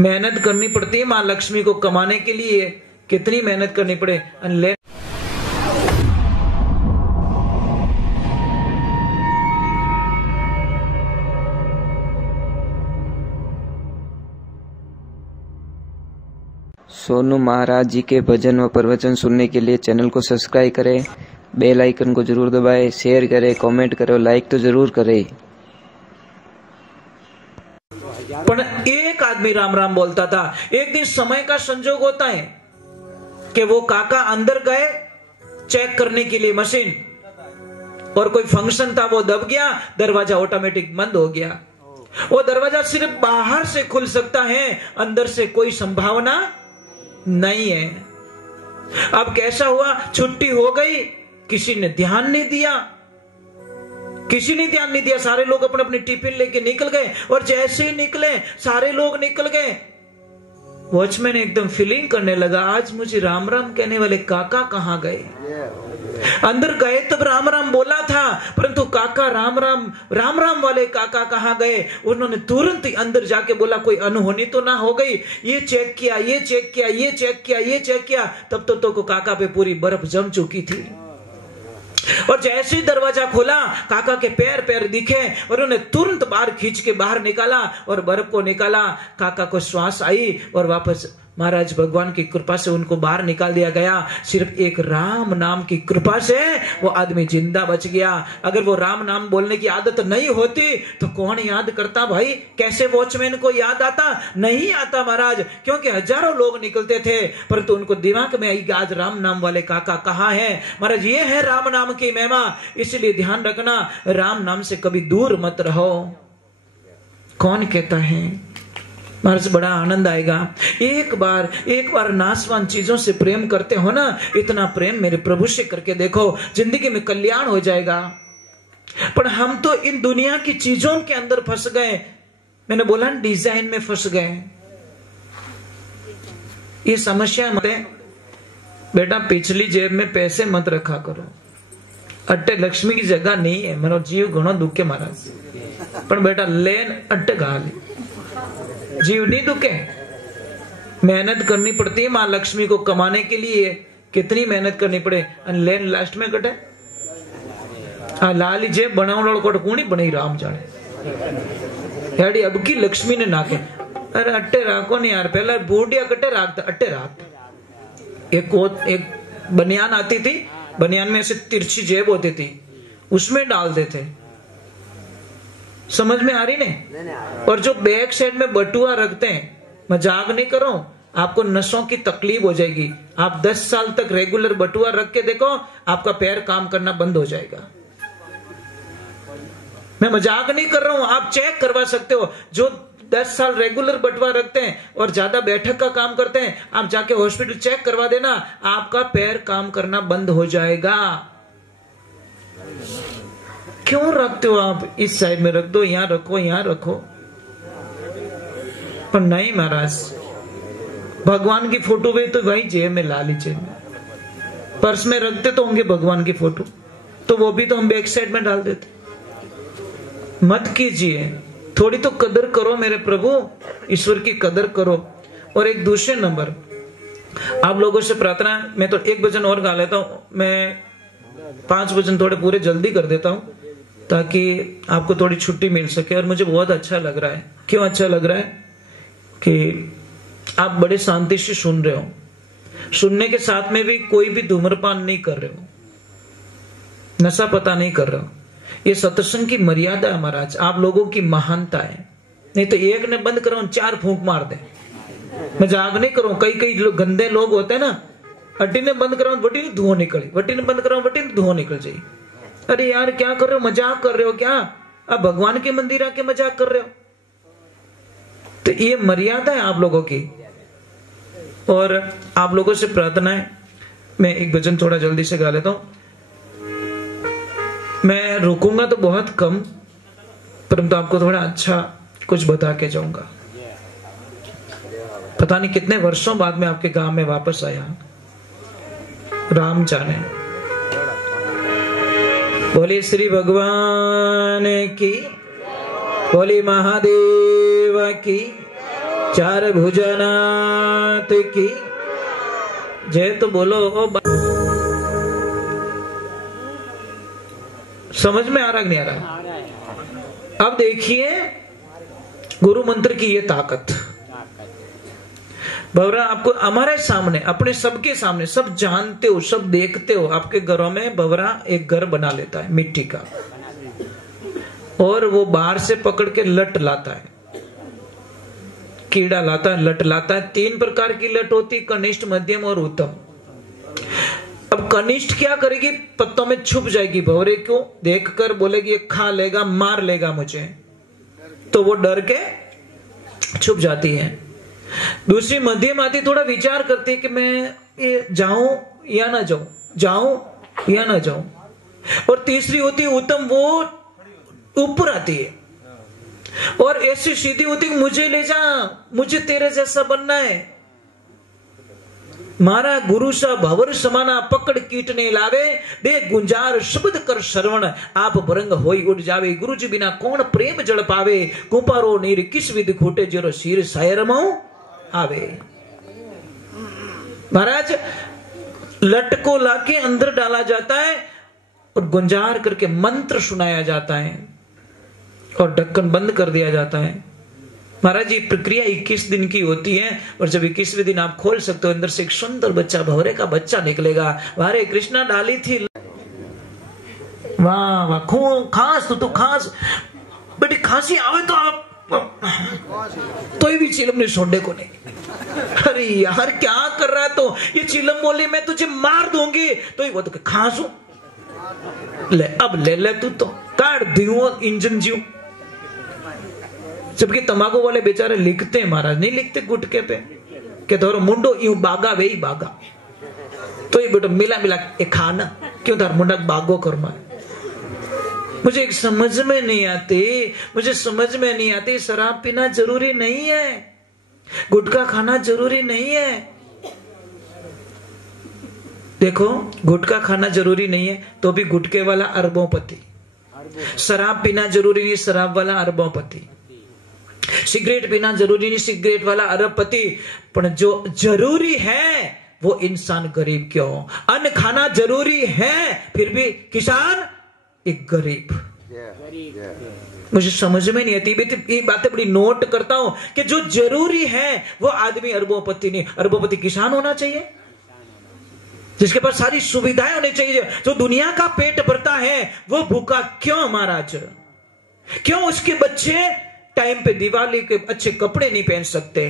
मेहनत करनी पड़ती है माँ लक्ष्मी को कमाने के लिए, कितनी मेहनत करनी पड़े। सोनू महाराज जी के भजन व प्रवचन सुनने के लिए चैनल को सब्सक्राइब करें, बेल आइकन को जरूर दबाएं, शेयर करें, कमेंट करें, लाइक तो जरूर करें। पर एक आदमी राम राम बोलता था। एक दिन समय का संजोग होता है कि वो काका अंदर गए चेक करने के लिए मशीन, और कोई फंक्शन था, वो दब गया, दरवाजा ऑटोमेटिक बंद हो गया। वो दरवाजा सिर्फ बाहर से खुल सकता है, अंदर से कोई संभावना नहीं है। अब कैसा हुआ, छुट्टी हो गई, किसी ने ध्यान नहीं दिया, सारे लोग अपने अपने टिफिन लेके निकल गए, और जैसे ही निकले सारे लोग निकल गए, वॉचमैन एकदम फीलिंग करने लगा, आज मुझे राम राम कहने वाले काका कहां गए। अंदर गए तब राम राम बोला था, परंतु काका राम राम वाले काका कहां गए। उन्होंने तुरंत ही अंदर जाके बोला कोई अनहोनी तो ना हो गई। ये चेक किया, तब तो काका पे पूरी बर्फ जम चुकी थी। और जैसे ही दरवाजा खोला, काका के पैर दिखे, और उन्होंने तुरंत बाहर खींच के बाहर निकाला और बर्फ को निकाला। काका को श्वास आई और वापस महाराज भगवान की कृपा से उनको बाहर निकाल दिया गया। सिर्फ एक राम नाम की कृपा से वो आदमी जिंदा बच गया। अगर वो राम नाम बोलने की आदत नहीं होती तो कौन याद करता भाई? कैसे वॉचमैन को याद आता? नहीं आता महाराज, क्योंकि हजारों लोग निकलते थे, परंतु उनको दिमाग में आई आज राम नाम वाले काका कहाँ है। महाराज ये है राम नाम की महिमा, इसलिए ध्यान रखना, राम नाम से कभी दूर मत रहो। कौन कहता है महाराज बड़ा आनंद आएगा। एक बार नाशवान चीजों से प्रेम करते हो ना, इतना प्रेम मेरे प्रभु से करके देखो, जिंदगी में कल्याण हो जाएगा। पर हम तो इन दुनिया की चीजों के अंदर फंस गए। मैंने बोला डिजाइन में फंस गए। ये समस्या मत है बेटा, पिछली जेब में पैसे मत रखा करो। अट्टे लक्ष्मी की जगह नहीं है। मनो जीव घणो दुखे महाराज, पर बेटा लेन अट्टे गाली जीव नहीं दुखे। मेहनत करनी पड़ती है माँ लक्ष्मी को कमाने के लिए, कितनी मेहनत करनी पड़े। लेन लास्ट में कटे लाली जेब बनावड़ कोट कूणी बनी राम जाने याड़ी अब की लक्ष्मी ने नाके। अरे अट्टे राखो नहीं यार, पहले बूढ़िया कटे राखता, अट्टे राख। एक बनियान आती थी, बनियान में ऐसे तिरछी जेब होती थी, उसमें डालते थे। समझ में आ रही नहीं? और जो बैक साइड में बटुआ रखते हैं, मजाक नहीं करो, आपको नसों की तकलीफ हो जाएगी। आप 10 साल तक रेगुलर बटुआ रख के देखो, आपका पैर काम करना बंद हो जाएगा। मैं मजाक नहीं कर रहा हूं, आप चेक करवा सकते हो। जो 10 साल रेगुलर बटुआ रखते हैं और ज्यादा बैठक का काम करते हैं, आप जाके हॉस्पिटल चेक करवा देना, आपका पैर काम करना बंद हो जाएगा। क्यों रखते हो आप? इस साइड में रख दो, यहां रखो। पर नहीं महाराज, भगवान की फोटो भी तो वही जेब में ला लीजिए। पर्स में रखते तो होंगे भगवान की फोटो, तो वो भी तो हम बैक साइड में डाल देते। मत कीजिए, थोड़ी तो कदर करो मेरे प्रभु, ईश्वर की कदर करो। और एक दूसरे नंबर आप लोगों से प्रार्थना, मैं तो एक भजन और गा लेता हूं, मैं 5 भजन थोड़े पूरे जल्दी कर देता हूं ताकि आपको थोड़ी छुट्टी मिल सके। और मुझे बहुत अच्छा लग रहा है। क्यों अच्छा लग रहा है? कि आप बड़े शांति से सुन रहे हो, सुनने के साथ में भी कोई भी धूम्रपान नहीं कर रहे हो, नशा पता नहीं कर रहे हो। ये सत्संग की मर्यादा है महाराज, आप लोगों की महानता है। नहीं तो एक ने बंद करो 4 फूंक मार दे। मजाक नहीं करो, कई लोग गंदे लोग होते हैं ना, अड्डी ने बंद करो वटी ने धुआं निकले, वटी ने बंद करो वटी ने धुआं निकल जाए। अरे यार क्या कर रहे हो, मजाक कर रहे हो क्या? अब भगवान के मंदिर आके मजाक कर रहे हो? तो ये मर्यादा है आप लोगों की। और आप लोगों से प्रार्थना है, मैं एक भजन थोड़ा जल्दी से गा लेता हूं। मैं रुकूंगा तो बहुत कम, परंतु आपको थोड़ा अच्छा कुछ बता के जाऊंगा। पता नहीं कितने वर्षों बाद में आपके गांव में वापस आया, राम जाने। बोले श्री भगवान की, बोले महादेव की, चार भुजनाथ की जय। तो बोलो समझ में आ रहा नहीं आ रहा? अब देखिए गुरु मंत्र की ये ताकत। भवरा आपको हमारे सामने, अपने सबके सामने, सब जानते हो, सब देखते हो, आपके घरों में भवरा एक घर बना लेता है मिट्टी का, और वो बाहर से पकड़ के लट लाता है, कीड़ा लाता है, लट लाता है। 3 प्रकार की लट होती, कनिष्ठ, मध्यम और उत्तम। अब कनिष्ठ क्या करेगी? पत्तों में छुप जाएगी। भवरे को देखकर बोलेगी ये खा लेगा, मार लेगा मुझे, तो वो डर के छुप जाती है। दूसरी मध्यम आती, थोड़ा विचार करती है कि मैं ये जाऊं या ना जाऊं, जाऊं या ना जाऊं। और तीसरी होती है उत्तम, वो ऊपर आती है और ऐसी सीधी होती है मुझे ले जा, मुझे तेरे जैसा बनना है। मारा गुरु सा भवर समाना, पकड़ कीटने लावे, दे गुंजार शब्द कर श्रवण, आप भरंग होई उड़ जावे। गुरु जी बिना कौन प्रेम जड़ पावे, कुपारो नीर किस विधि खोटे, जरो शीर सायरमो आवे। महाराज लट को लाके अंदर डाला जाता है और गुंजार करके मंत्र सुनाया जाता है और ढक्कन बंद कर दिया जाता है। महाराज ये प्रक्रिया 21 दिन की होती है और जब 21वें दिन आप खोल सकते हो, अंदर से एक सुंदर बच्चा, भवरे का बच्चा निकलेगा। वारे कृष्णा डाली थी, वाह वाह, खास तो खास बेटी, खांसी आवे तो आप तो भी चिलम ने सोडे को नहीं। अरे यार क्या कर रहा है? तो ये चिलम बोली मैं तुझे मार दूंगी, तो ये वो तो खांसू ले, अब ले तू तो काट दियो इंजन जीव। जबकि तंबाकू वाले बेचारे लिखते हैं महाराज, नहीं लिखते गुटके पे कि तोरो मुंडो यूं बागा वे बागा, तो ये बेटा मिला मिला एक खाना क्यों तार मुंडा बागो करमा। मुझे एक समझ में नहीं आती, मुझे समझ में नहीं आती। शराब पीना जरूरी नहीं है, गुटखा खाना जरूरी नहीं है। देखो गुटखा खाना जरूरी नहीं है तो भी गुटके वाला अरबोंपति, शराब पीना जरूरी नहीं, शराब वाला अरबोंपति, सिगरेट पीना जरूरी नहीं, सिगरेट वाला अरबपति। पर जो जरूरी है वो इंसान गरीब क्यों? अन्न खाना जरूरी है फिर भी किसान एक गरीब। मुझे समझ में नहीं आती, ये बातें बड़ी नोट करता हूं कि जो जरूरी है वो आदमी अरबोंपति नहीं, अरबोंपति किसान होना चाहिए जिसके पास सारी सुविधाएं होनी चाहिए। जो दुनिया का पेट भरता है वो भूखा क्यों महाराज? क्यों उसके बच्चे टाइम पे दिवाली के अच्छे कपड़े नहीं पहन सकते?